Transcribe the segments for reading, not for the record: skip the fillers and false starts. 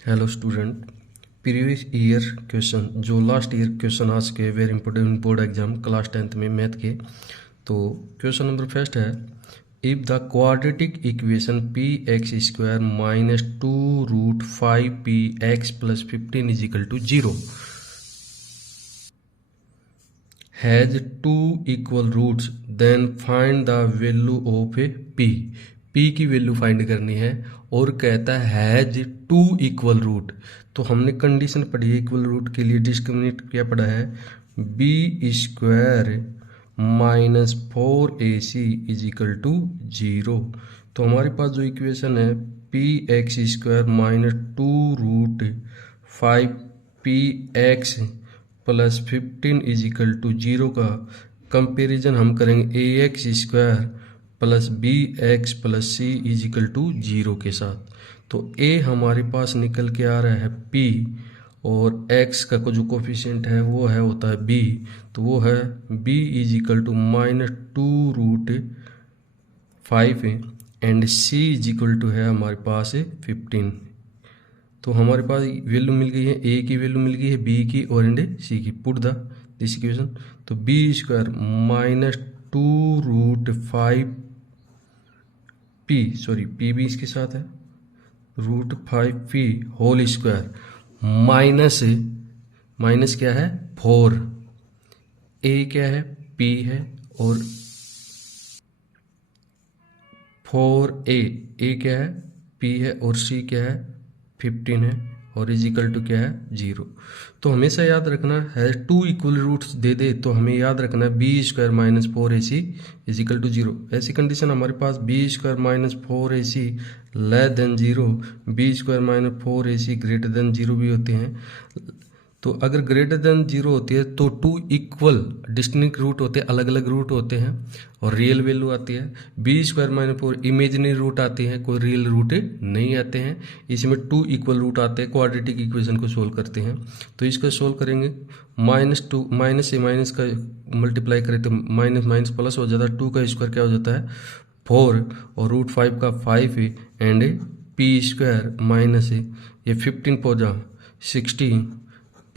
Hello student, previous year question जो last year question आज के very important board exam class 10th में math के। तो क्वेश्चन नंबर फर्स्ट है, if the quadratic equation P x square minus 2√5px plus 15 is equal to 0 has 2 equal roots then find the value of a P की value find करनी है और कहता है हैज 2 इक्वल रूट। तो हमने condition पढ़ी है इक्वल रूट के लिए, डिस्क्रिमिनेट क्या पढ़ा है, B square minus 4ac is equal to 0। तो हमारे पास जो इक्वेशन है p x square minus 2√5px plus 15 is equal to 0 का कंपेरिजन हम करेंगे a x square plus b x plus c is equal to 0 के साथ। तो ए हमारे पास निकल के आ रहा है पी और एक्स का जो कोफिशिएंट है वो है होता है बी, तो वो है B is equal to minus 2√5 and C is equal to है हमारे पास 15। तो हमारे पास वैल्यू मिल गई है, ए की वैल्यू मिल गई है, बी की और एंड सी की। पुट द दिस इक्वेशन, तो बी स्क्वायर माइनस 2√5p भी इसके साथ है √5p होल स्क्वायर माइनस क्या है 4, ए क्या है p है और 4a क्या है p है और c क्या है 15 है और इज इक्वल टू क्या है 0। तो हमेशा याद रखना है 2 इक्वल रूट्स दे दे तो हमें याद रखना है B square minus 4ac is equal to 0। ऐसी कंडीशन हमारे पास b square minus 4ac less than 0, b square minus 4ac greater than 0 भी होते हैं। तो अगर ग्रेटर देन 0 होती है तो 2 इक्वल डिस्टिंक्ट रूट होते हैं, अलग अलग रूट होते हैं और रियल वैल्यू आती है। B square minus 4 imaginary root आती है, कोई रियल रूट नहीं आते हैं। इसमें 2 इक्वल रूट आते हैं, क्वाड्रेटिक इक्वेशन को सोल्व करते हैं। तो इसको सोल्व करेंगे -2 माइनस से माइनस का मल्टीप्लाई करें तो माइनस माइनस प्लस हो जाता है, 2 का स्क्वायर क्या हो जाता है 4 और √5 का 5 एंड पी स्क्वायर माइनस ये 15 पर जा 60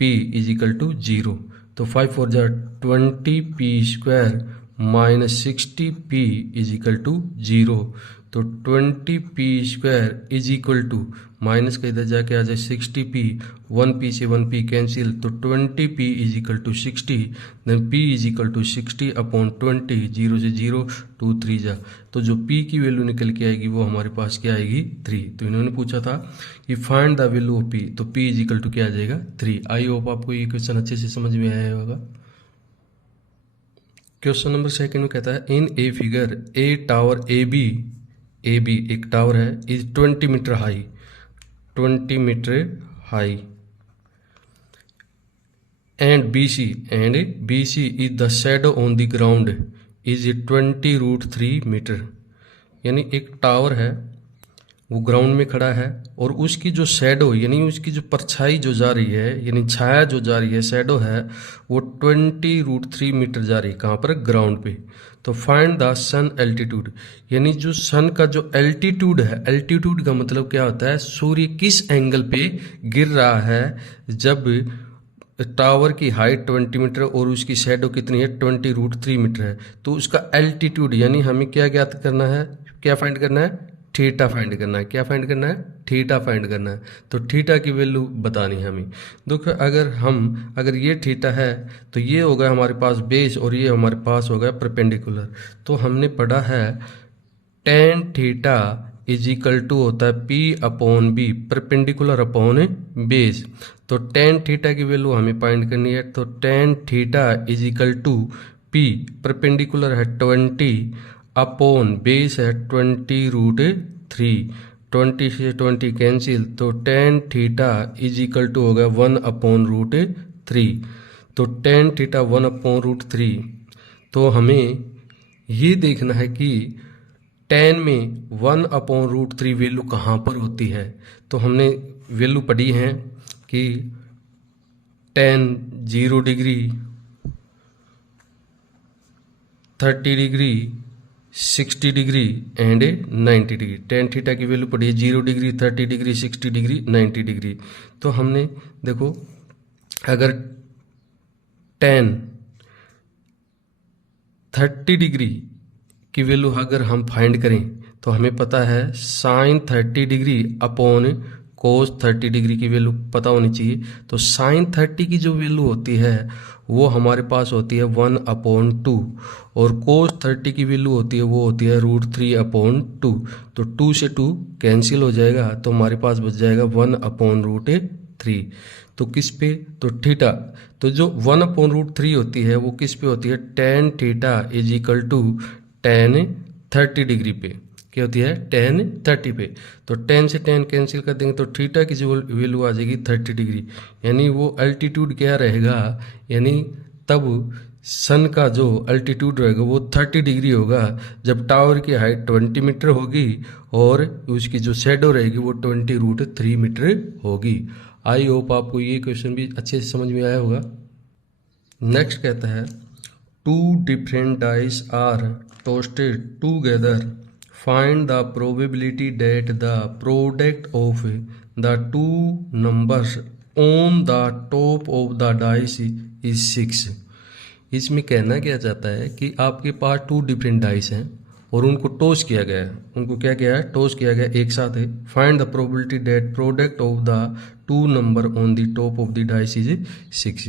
p इज इक्वल टू 0। तो 5 4 जा 20p square minus 60p is equal to 0। तो 20p square is equal to minus का इधर जाके आ जाए 60p, 1p से 1p कैंसिल, तो 20p is equal to 60, then p is equal to 60 upon 20, 0 से 0 2 3 जा, तो जो p की वैल्यू निकल के आएगी वो हमारे पास क्या आएगी 3। तो इन्होंने पूछा था कि find the value of p, तो p इज इक्वल टू क्या आ जाएगा 3। आई होप आपको ये क्वेश्चन अच्छे से समझ में आया होगा। क्वेश्चन नंबर सेकंड में कहता है in a figure a tower a b एक टावर है is 20 metre high and b c is the shadow on the ground is 20√3 metre. यानी एक टावर है वो ग्राउंड में खड़ा है और उसकी जो शैडो यानी उसकी जो परछाई जो जा रही है यानी छाया जो जा रही है शैडो है वो 20√3 मीटर जा रही है, कहाँ पर ग्राउंड पे। तो फाइंड द सन एल्टीट्यूड, यानी जो सन का जो एल्टीट्यूड है, एल्टीट्यूड का मतलब क्या होता है सूर्य किस एंगल पे गिर रहा है जब टावर की हाइट 20 मीटर और उसकी शैडो कितनी है 20√3 मीटर है। तो उसका एल्टीट्यूड यानी हमें क्या ज्ञात करना है, क्या फाइंड करना है, थीटा फाइंड करना है। क्या फाइंड करना है, थीटा फाइंड करना है। तो थीटा की वैल्यू बतानी है हमें। देखो अगर ये थीटा है तो ये होगा हमारे पास बेस और ये हमारे पास होगा परपेंडिकुलर। तो हमने पढ़ा है tan theta is equal to होता है p upon B, perpendicular upon base. तो tan थीटा की वैल्यू हमें फाइंड करनी है। तो tan theta is equal to p, perpendicular है 20 अपॉन बेस है 20√3, 20 से 20 कैंसिल, तो tan theta is equal to होगा 1/√3। तो tan थीटा 1/√3। तो हमें ये देखना है कि tan में 1/√3 वैल्यू कहाँ पर होती है। तो हमने वैल्यू पढ़ी है कि tan 0 degree, 30 degree, 60 degree and 90 degree. Tan theta की वैल्यू पड़ी है 0 डिग्री, 30 डिग्री, 60 डिग्री, 90 डिग्री। तो हमने देखो अगर टेन 30 डिग्री की वैल्यू अगर हम फाइंड करें तो हमें पता है sine 30 degree upon cos 30 degree की वैल्यू पता होनी चाहिए। तो साइन 30 की जो वैल्यू होती है वो हमारे पास होती है 1/2 और कोस 30 की वैल्यू होती है वो होती है √3/2। तो 2 से 2 कैंसिल हो जाएगा तो हमारे पास बच जाएगा 1/√3। तो किस पे? तो थीटा। तो जो 1/√3 होती है वो किस पे होती है? Tan theta is equal to tan 30 degree पे। क्या होती है? टेन 30 पे। तो 10 से 10 कैंसिल कर देंगे तो थीटा की जो वैल्यू आ जाएगी 30 डिग्री। यानी वो अल्टीट्यूड क्या रहेगा? यानी तब सन का जो अल्टीट्यूड रहेगा वो 30 डिग्री होगा जब टावर की हाइट 20 मीटर होगी और उसकी जो शैडो रहेगी वो 20√3 मीटर होगी। आई होप आपको ये क्वेश्चन भी अच्छे से समझ में आया होगा। नेक्स्ट कहता है 2 different dice are toasted together. Find the probability that the product of the two numbers on the top of the dice is 6. इसमें कहना क्या चाहता है कि आपके पास 2 डिफरेंट डाइस हैं और उनको टॉस किया गया है। उनको क्या किया है? टॉस किया गया एक साथ है। Find the probability that product of the 2 number on the top of the dice is 6।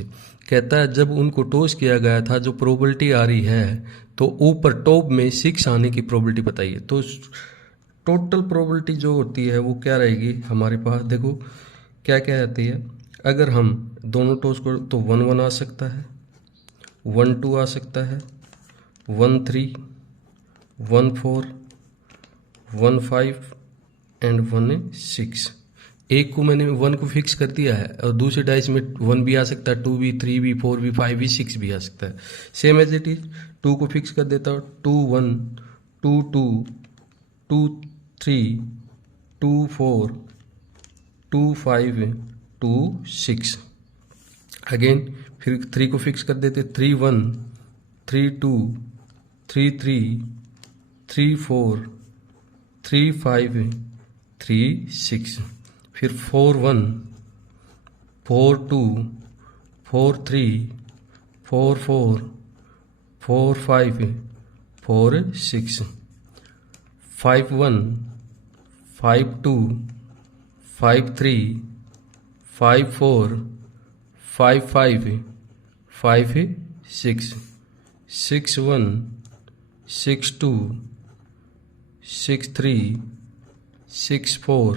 कहता है जब उनको टॉस किया गया था जो प्रोबेबिलिटी आ रही है तो ऊपर टॉप में 6 आने की प्रोबेबिलिटी बताइए। तो टोटल प्रोबेबिलिटी जो होती है वो क्या रहेगी हमारे पास? देखो क्या क्या आती है। अगर हम दोनों टॉस को तो 1-1 आ सकता है, 1-2 आ सकता है, 1-3, 1-4, 1-5 एंड 1-6। एक को मैंने 1 को फिक्स कर दिया है और दूसरे डाइस में 1 भी आ सकता है, 2 भी, 3 भी, 4 भी, 5 भी, 6 भी आ सकता है। सेम एज इट इज 2 को फिक्स कर देता हूँ, 2-1, 2-2, 2-3, 2-4, 2-5, 2-6। अगेन फिर 3 को फिक्स कर देते, 3-1, 3-2, 3-3, 3-4, 3-5, 3-6। फिर 4-1, 4-2, 4-3, 4-4, 4-5, 4-6, 5-1, 5-2, 5-3, 5-4, 5-5, 5-6, 6-1, 6-2, 6-3, 6-4,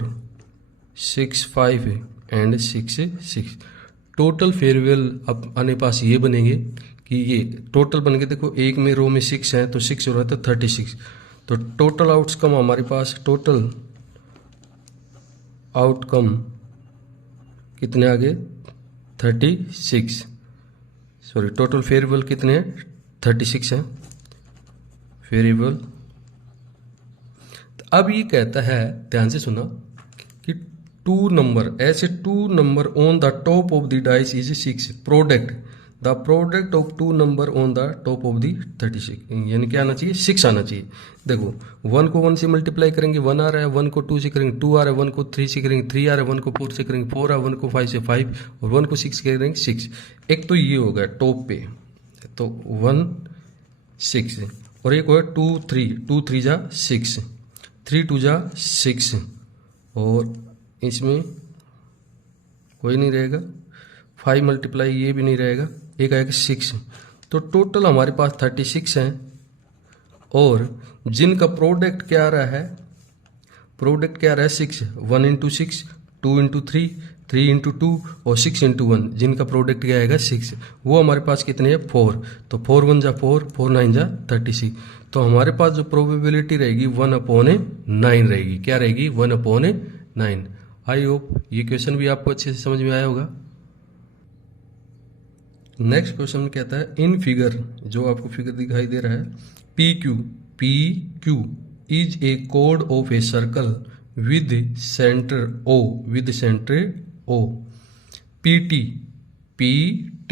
6-5 एंड 6-6। टोटल फेयरवेल अब आने पास ये बनेंगे कि ये टोटल बन के देखो एक में रो में 6 है तो 6 हो रहा था 36। तो टोटल आउटकम हमारे पास टोटल आउटकम कितने आ गए? 36। सॉरी टोटल फेयरवेल कितने हैं? 36 हैं फेयरवेल। तो अब ये कहता है, ध्यान से सुना, कि 2 नंबर ऐसे 2 number on the top of the dice is 6। Product the product of 2 number on the top of the 36, यानी क्या आना चाहिए? 6 आना चाहिए। देखो 1 को 1 से मल्टीप्लाई करेंगे 1 आ रहा है, 1 को 2 से करेंगे 2 आ रहा है, 1 को 3 से करेंगे 3 आ रहा है, 1 को 4 से करेंगे 4 आ रहा है, 1 को 5 से 5 और 1 को 6 करेंगे 6। एक तो ये हो गया टॉप पे, तो 1 6 और एक हो गया 2 3, 2 3 जा 6, 3 2 जा 6 और इसमें कोई नहीं रहेगा, 5 मल्टीप्लाई ये भी नहीं रहेगा, एक आएगा 6। तो टोटल हमारे पास 36 हैं और जिनका प्रोडक्ट क्या आ रहा है? प्रोडक्ट क्या आ रहा है? 6। 1 इंटू 6, 2 इंटू 3, 3 इंटू 2 और 6 इंटू 1, जिनका प्रोडक्ट क्या आएगा? 6। वो हमारे पास कितने हैं? 4। तो 4-1 जा 4, 4-9 जा 36। तो हमारे पास जो प्रोबेबिलिटी रहेगी 1/9 रहेगी। क्या रहेगी? 1/9। आई होप ये क्वेश्चन भी आपको अच्छे से समझ में आया होगा। नेक्स्ट क्वेश्चन कहता है इन फिगर, जो आपको फिगर दिखाई दे रहा है, PQ is a code of a circle with centre O। PT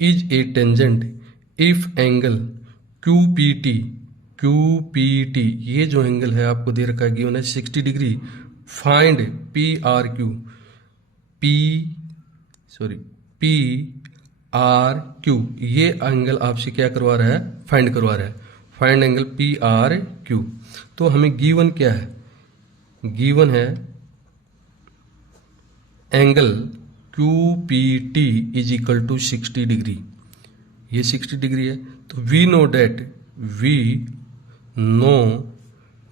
is a tangent if angle QPT QPT, ये जो एंगल है आपको दे रखा है, गिवन है 60 डिग्री। फाइंड PRQ, ये एंगल आपसे क्या करवा रहा है, फाइंड करवा रहा है। Find angle PRQ। तो हमें गिवन क्या है, गिवन है angle QPT is equal to 60 degree, ये 60 डिग्री है। तो वी नो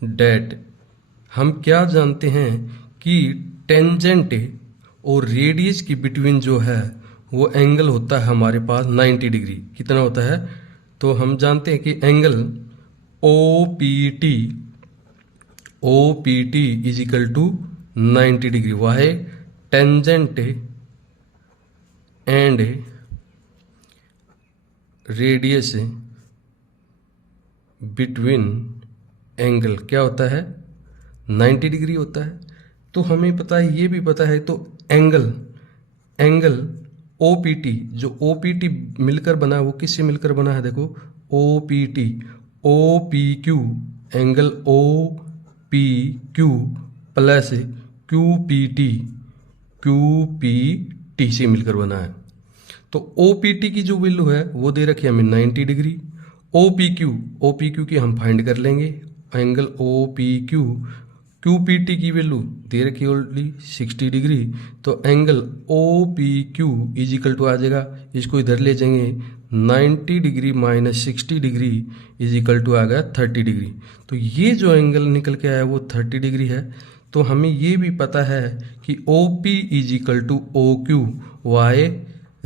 डेट हम क्या जानते हैं कि टेंजेंट और रेडियस की बिटवीन जो है वो एंगल होता है हमारे पास 90 डिग्री। कितना होता है, तो हम जानते हैं कि angle OPT is equal to 90 degree. Why tangent and radius between angle क्या होता है, 90 डिग्री होता है। तो हमें पता है, ये भी पता है, तो एंगल OPT, जो OPT मिलकर बना है वो किससे मिलकर बना है, देखो OPQ, angle OPQ plus QPT से मिलकर बना है। तो OPT की जो वैल्यू है वो दे रखी है हमें 90 डिग्री। OPQ की हम फाइंड कर लेंगे, एंगल OPQ, QPT की वैल्यू दे रखी है ऑलरेडी 60 डिग्री। तो angle OPQ is equal to आ जाएगा, इसको इधर ले जाएंगे, 90 degree minus 60 degree is equal to आ गया 30 डिग्री। तो ये जो एंगल निकल के आया वो 30 डिग्री है। तो हमें ये भी पता है कि OP is equal to OQ, why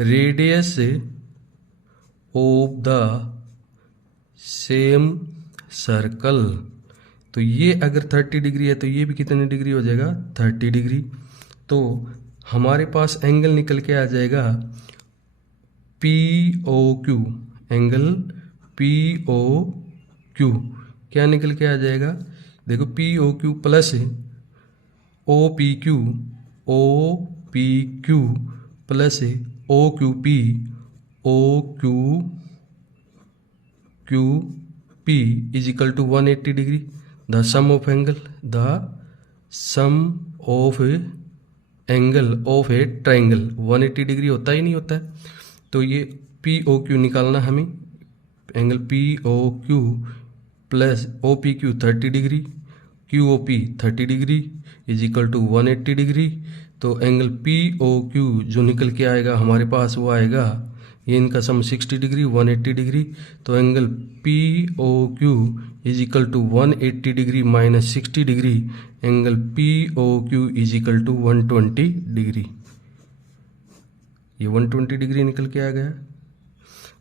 radius of the same circle. तो ये अगर 30 डिग्री है तो ये भी कितने डिग्री हो जाएगा, 30 डिग्री। तो हमारे पास एंगल निकल के आ जाएगा POQ, एंगल POQ क्या निकल के आ जाएगा, देखो POQ plus OPQ plus OQP is equal to 180 degree. The sum of angle of a triangle 180 degree होता ही नहीं होता है। तो ये POQ निकालना हमें, angle POQ plus OPQ 30 degree, QOP 30 degree is equal to 180 degree. तो एंगल POQ जो निकल के आएगा हमारे पास वो आएगा, ये इनका सम 60 डिग्री 180 डिग्री। तो angle POQ is equal to 180 degree minus 60 degree, angle POQ is equal to 120 degree. ये 120 डिग्री निकल के आ गया।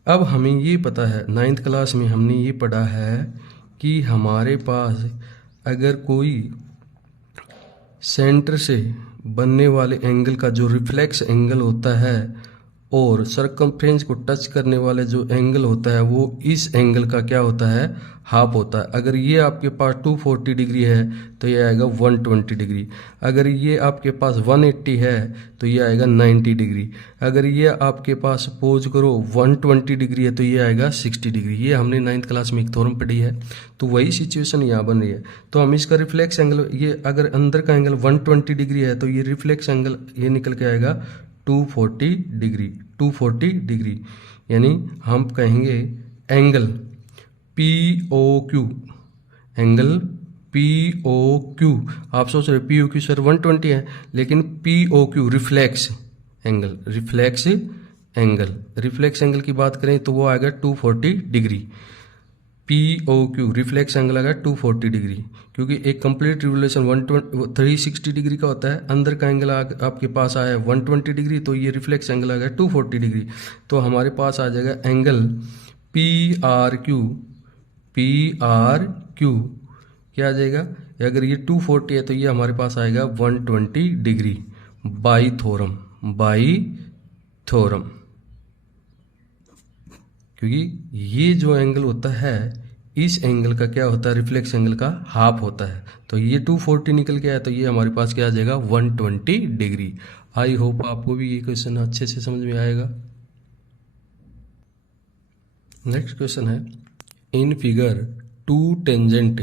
अब हमें ये पता है, 9th क्लास में हमने ये पढ़ा है कि हमारे पास अगर कोई सेंटर से बनने वाले एंगल का जो रिफ्लेक्स एंगल होता है और सरकमफ्रेंस को टच करने वाले जो एंगल होता है वो इस एंगल का क्या होता है, हाफ होता है। अगर ये आपके पास 240 डिग्री है तो ये आएगा 120 डिग्री। अगर ये आपके पास 180 है तो ये आएगा 90 डिग्री। अगर ये आपके पास सपोज करो 120 डिग्री है तो ये आएगा 60 डिग्री। ये हमने 9th क्लास में एक थ्योरम पढ़ी है। तो वही सिचुएशन यहाँ बन रही है। तो हम इसका रिफ्लेक्स एंगल, ये अगर अंदर का एंगल 120 डिग्री है तो ये रिफ्लेक्स एंगल ये निकल के आएगा 240 डिग्री। यानी हम कहेंगे एंगल POQ, आप सोच रहे POQ सर 120 है, लेकिन POQ रिफ्लेक्स एंगल की बात करें तो वो आएगा 240 डिग्री। POQ रिफ्लेक्स एंगल आएगा 240 डिग्री, क्योंकि एक कंप्लीट रिवोल्यूशन 360 डिग्री का होता है। अंदर का एंगल आपके पास आया 120 डिग्री, तो ये रिफ्लेक्स एंगल आएगा 240 डिग्री। तो हमारे पास आ जाएगा एंगल PRQ क्या आ जाएगा, अगर ये 240 है तो ये हमारे पास आएगा 120 डिग्री बाई थ्योरम, क्योंकि ये जो एंगल होता है इस एंगल का क्या होता है, रिफ्लेक्स एंगल का हाफ होता है। तो ये 240 निकल के आया तो ये हमारे पास क्या आ जाएगा 120 डिग्री। आई होप आपको भी ये क्वेश्चन अच्छे से समझ में आएगा। नेक्स्ट क्वेश्चन है, in figure two tangent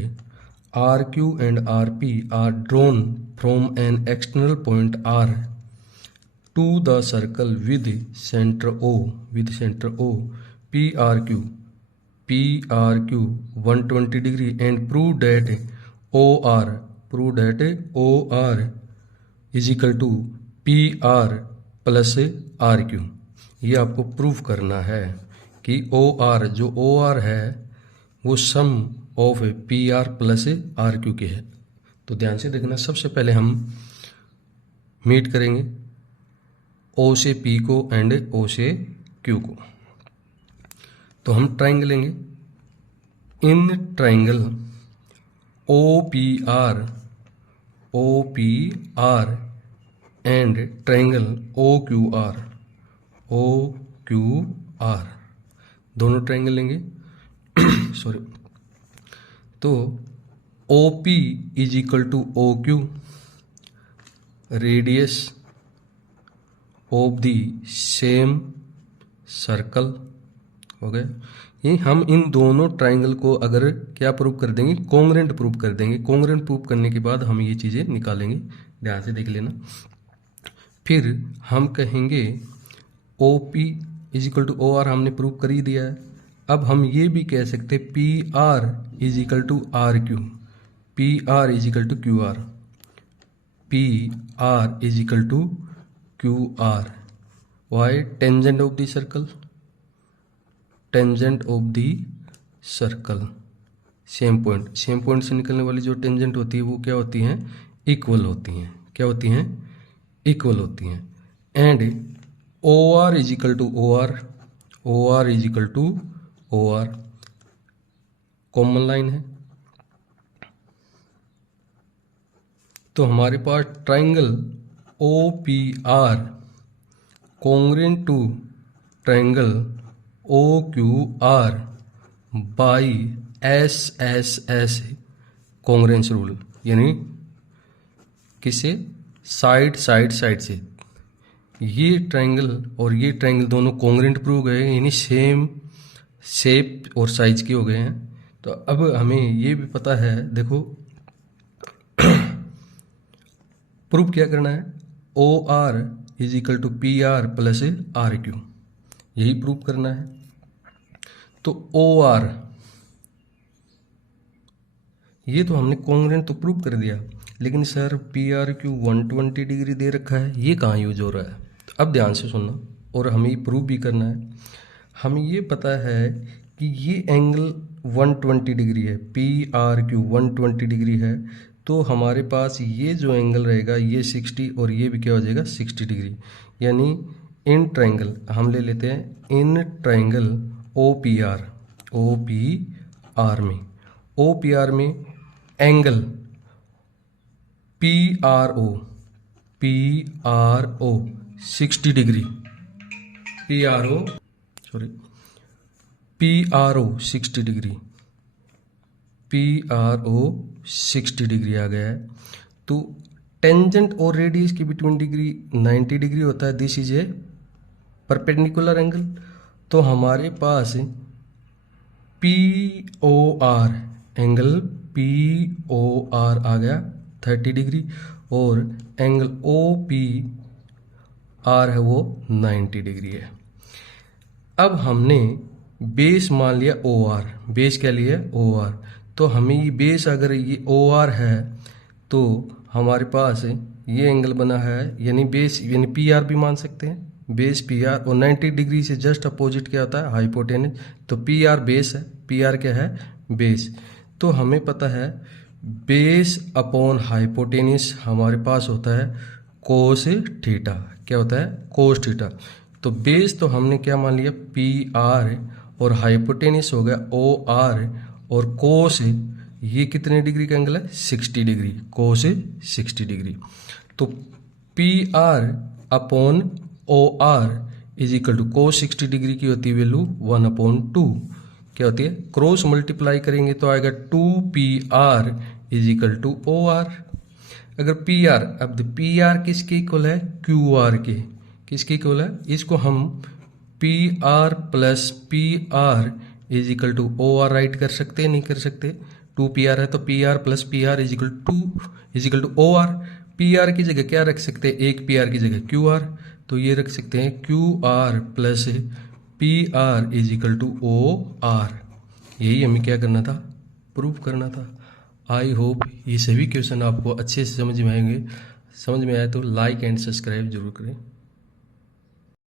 RQ and RP are drawn from an external point R to the circle with center O PRQ 120 degree and prove that OR is equal to PR plus RQ। ये आपको proof करना है कि OR जो OR है वो सम of PR plus RQ के है। तो ध्यान से देखना, सबसे पहले हम मीट करेंगे O से P को एंड O से Q को। तो हम ट्राइंगल लेंगे। इन triangle OPR and triangle OQR दोनों ट्राइंगल लेंगे सॉरी। तो OP is equal to OQ radius of the same circle हो गए। ये हम इन दोनों ट्राइंगल को अगर क्या प्रूव कर देंगे, कॉन्ग्रेंट प्रूव कर देंगे। कॉन्ग्रेंट प्रूव करने के बाद हम ये चीज़ें निकालेंगे, ध्यान से देख लेना। फिर हम कहेंगे OP is equal to OR हमने प्रूव कर ही दिया है। अब हम ये भी कह सकते हैं PR is equal to RQ, PR is equal to QR, PR is equal to QR। Why? Tangent of the circle, tangent of the circle same point से निकलने वाली जो टेंजेंट होती है वो क्या होती हैं, इक्वल होती हैं। क्या होती हैं? इक्वल होती हैं। And OR is equal to OR is equal to OR, common line है। तो हमारे पास triangle OPR congruent to triangle OQR by SSS congruence rule, यानी किससे? साइड से। ये ट्राइंगल और ये ट्राइंगल दोनों कॉन्ग्रेंट प्रूव गए, यानी सेम शेप और साइज के हो गए हैं। तो अब हमें ये भी पता है, देखो प्रूफ क्या करना है, OR is equal to PR plus RQ, यही प्रूफ करना है। तो OR ये तो हमने कॉन्ग्रेंट तो प्रूव कर दिया, लेकिन सर PRQ 120 डिग्री दे रखा है, ये कहाँ यूज हो रहा है? तो अब ध्यान से सुनना, और हमें ये प्रूव भी करना है। हमें ये पता है कि ये एंगल 120 डिग्री है, PRQ 120 डिग्री है। तो हमारे पास ये जो एंगल रहेगा ये 60 और ये भी क्या हो जाएगा 60 डिग्री। यानी इन ट्राइंगल हम ले लेते हैं, इन ट्राइंगल OPR में angle PRO 60 degree, PRO 60 degree आ गया है। तो टेंजेंट और रेडियस की बिटवीन डिग्री 90 डिग्री होता है। This is a perpendicular angle. तो हमारे पास POR एंगल POR आ गया 30 डिग्री, और एंगल OPR है वो 90 डिग्री है। अब हमने बेस मान लिया OR, बेस क्या लिया OR। तो हमें ये बेस अगर ये OR है तो हमारे पास ये एंगल बना है, यानी बेस यानी PR भी मान सकते हैं, बेस PR, और 90 डिग्री से जस्ट अपोजिट क्या होता है हाइपोटेनस। तो PR बेस है, PR क्या है बेस। तो हमें पता है बेस अपॉन हाइपोटेनस हमारे पास होता है कोस थीटा। क्या होता है? Cos theta. तो बेस तो हमने क्या मान लिया PR, और हाइपोटेनस हो गया OR, और कोस ये कितने डिग्री का एंगल है 60 डिग्री, कोस 60 डिग्री। तो PR upon OR is equal to cos 60 degree की होती है वैल्यू 1/2। क्या होती है? क्रॉस मल्टीप्लाई करेंगे तो आएगा 2PR is equal to OR। अगर PR, अब PR किसके इक्वल है? QR के। किसके इक्वल है? इसको हम PR plus PR is equal to O R right कर सकते हैं, नहीं कर सकते? 2 PR है तो PR plus PR is equal to O R. PR की जगह क्या रख सकते हैं? एक PR की जगह QR, तो ये रख सकते हैं QR plus PR is equal to OR। यही हमें क्या करना था? प्रूफ करना था। आई होप ये सभी क्वेश्चन आपको अच्छे से समझ में आएंगे। समझ में आए तो लाइक एंड सब्सक्राइब जरूर करें।